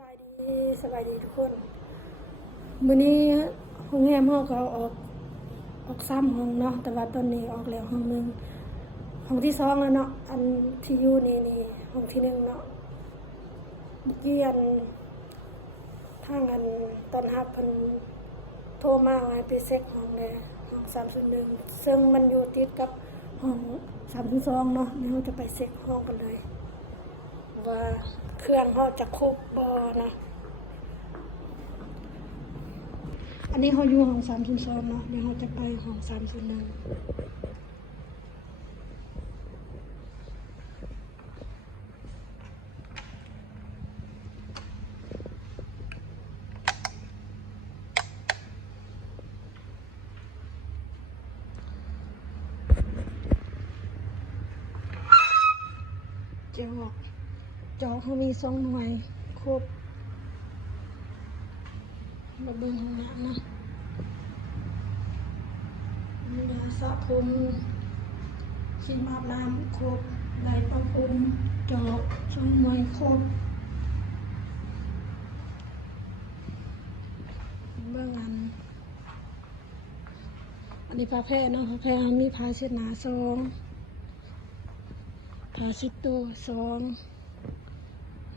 บายดีทุกคนมื้อนี้โรงแรมเฮาก็ออก3ห้องเนาะแต่ว่าตอนนี้ออกแล้วห้องนึงห้องที่2แล้วเนาะอันที่อยู่นี่ห้องที่1เนาะเมื่อกี้ทางตอนรับเพิ่นโทรมาให้ไปเช็คห้องแลห้อง301ซึ่งมันอยู่ติดกับห้อง302เนาะเดี๋ยวเราจะไปเช็คห้องกันเลยว่าเครื่องเฮาจะครบบ่นะอันนี้เขาอยู่ห้อง302เนาะเดี๋ยวเราจะไปห้อง301จอกเขามี2หน่วยครบมาเบิ่งห้องน้ำนะมียาสระผมครีมอาบน้ำครบไดร์ประพรมจอก2หน่วยครบเบิ่งอันนี้ผ้าแพร่เนาะผ้าแพร่เขามีผ้าเช็ดหน้า2ผ้าเช็ดตัว2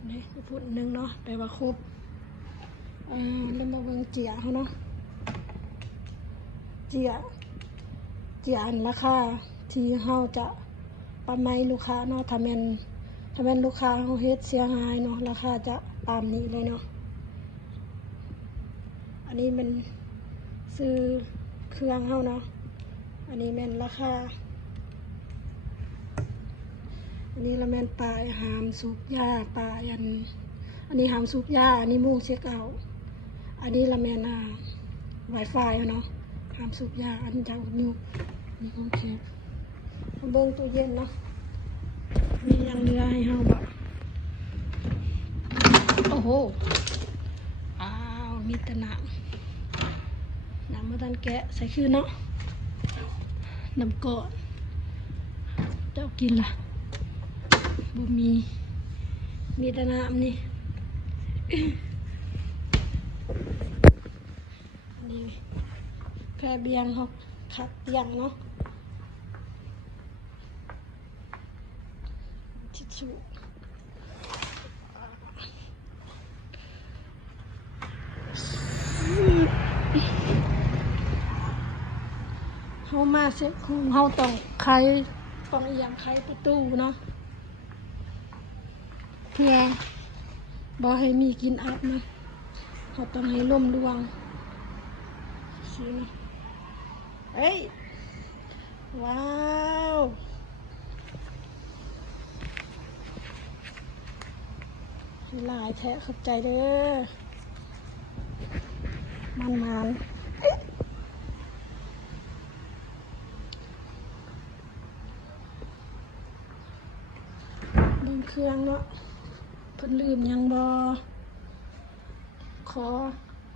นี่พูด1เนาะแต่ว่าครบแล้วมาเบิ่งเจียเขาเนาะเจียอันราคาที่เฮาจะประมาณลูกค้าเนาะถ้าแม่นลูกค้าเฮาเฮ็ดเสียหายเนาะราคาจะตามนี้เลยเนาะอันนี้มันซื้อเครื่องเฮาเนาะอันนี้แม่นราคาอันนี้ละแม่นปลายหามสูบยาปลายอันนี้หามสูบยาอันนี้มุ้งเช็คเอาท์อันนี้ละแม่นWi-Fi เนาะหามสูบยาอันนี้จะอุดยุนี่ของแคบเบิ่งตู้เย็นเนาะมียังเหลือให้เฮาบ่โอ้โหมีแต่น้ำมาทันแกะใส่คืนเนาะน้ำก่อนเจ้ากินล่ะบ่มีแต่น้ำนี่นี่แพรเบียงเขาขัดเตียงเนาะทิชชู่เขามาเซ็ตของเขาต้องเอียงไขประตูเนาะเพื่อบ่ให้มีกินอับนะเขาต้องให้ลมดวงสินะเอ้ยว้าวหลายแท้ขอบใจเด้อมันเบิ่งเครื่องเนาะเพิ่นลืมยังบ่ขอ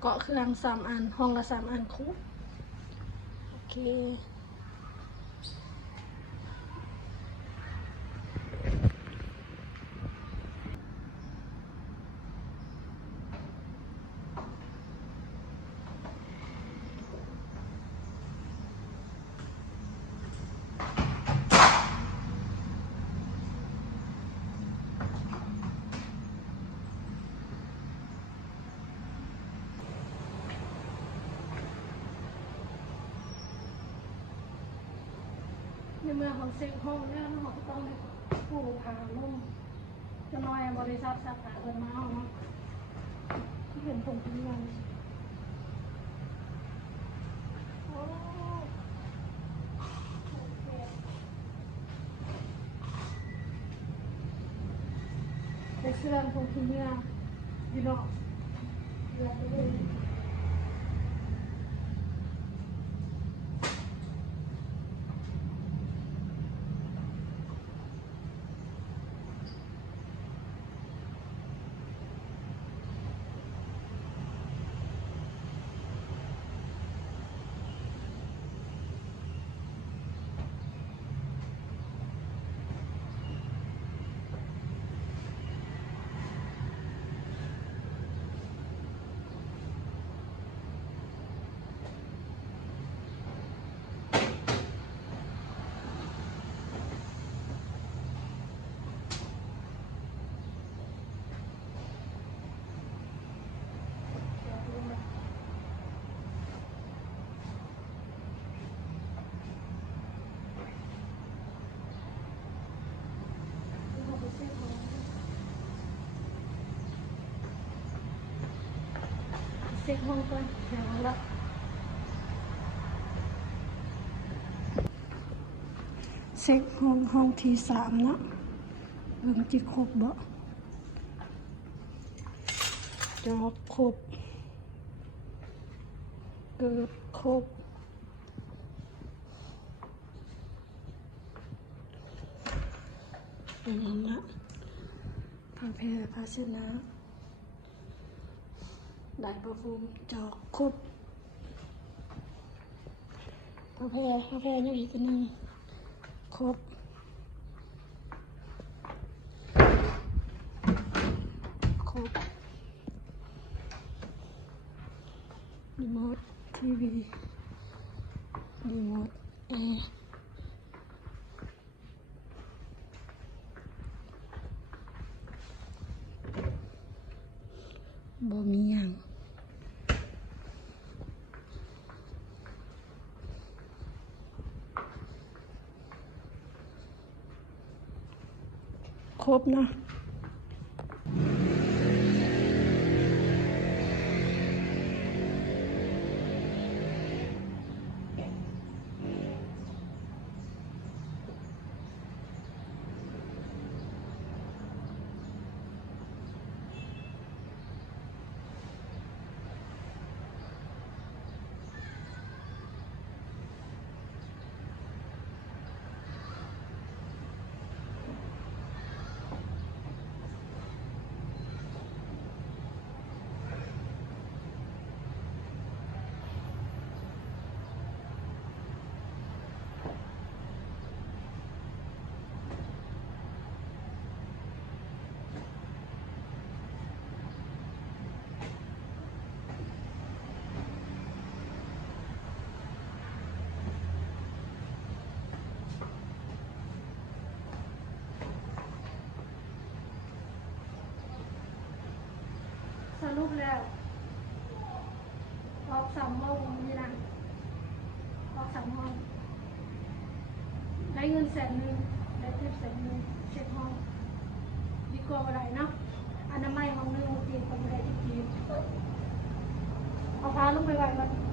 เกาะเครื่อง3อันห้องละ3อันครบโอเคในเมื่อเขาเซ็งห้องเนี่ยเขาก็ต้องปูผาลุ่มจะน้อยบริษัทสาขาเอิญมาเอาเนาะที่เห็นตรงที่วันไปเชื่อมตรงที่เนี่ยดีเนาะเดี๋ยวไปเลย เช็คห้องก่อนแถวละเช็คห้องที่3เนาะเบิ่งจิครบบ่จอบครบเกิดครบอย่างนั้นละผ้าแพรภาชนะได้ประภูมิจอกครบผ้าแพรยังอีกอันหนึ่งครบรีโมททีวีรีโมทแอร์บ่มีหยังครบนะสรุปแล้วออก3 โมงนี่นะออก3 ห้องได้เงิน100,000ได้ทิป100,000เช็คห้องดีกว่าอะไรเนาะอนามัยห้องนึงตีคนไม่ได้ที่กินเอาพาลงไปไว้ก่อน